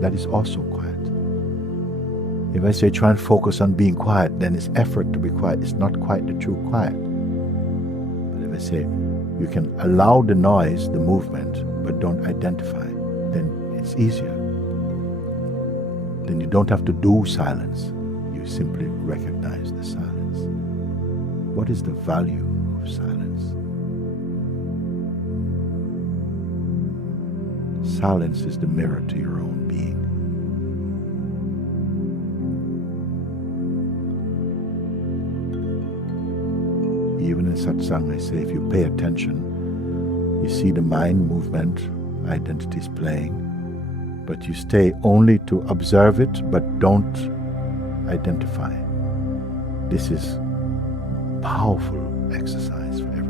that is also quiet. If I say try and focus on being quiet, then it's effort to be quiet. It's not quite the true quiet. But if I say you can allow the noise, the movement, but don't identify, then it's easier. Then you don't have to do silence. You simply recognize the silence. What is the value of silence? Silence is the mirror to your own being. Even in satsang, I say, if you pay attention, you see the mind movement, identities playing, but you stay only to observe it, but don't identify. This is powerful exercise for everyone.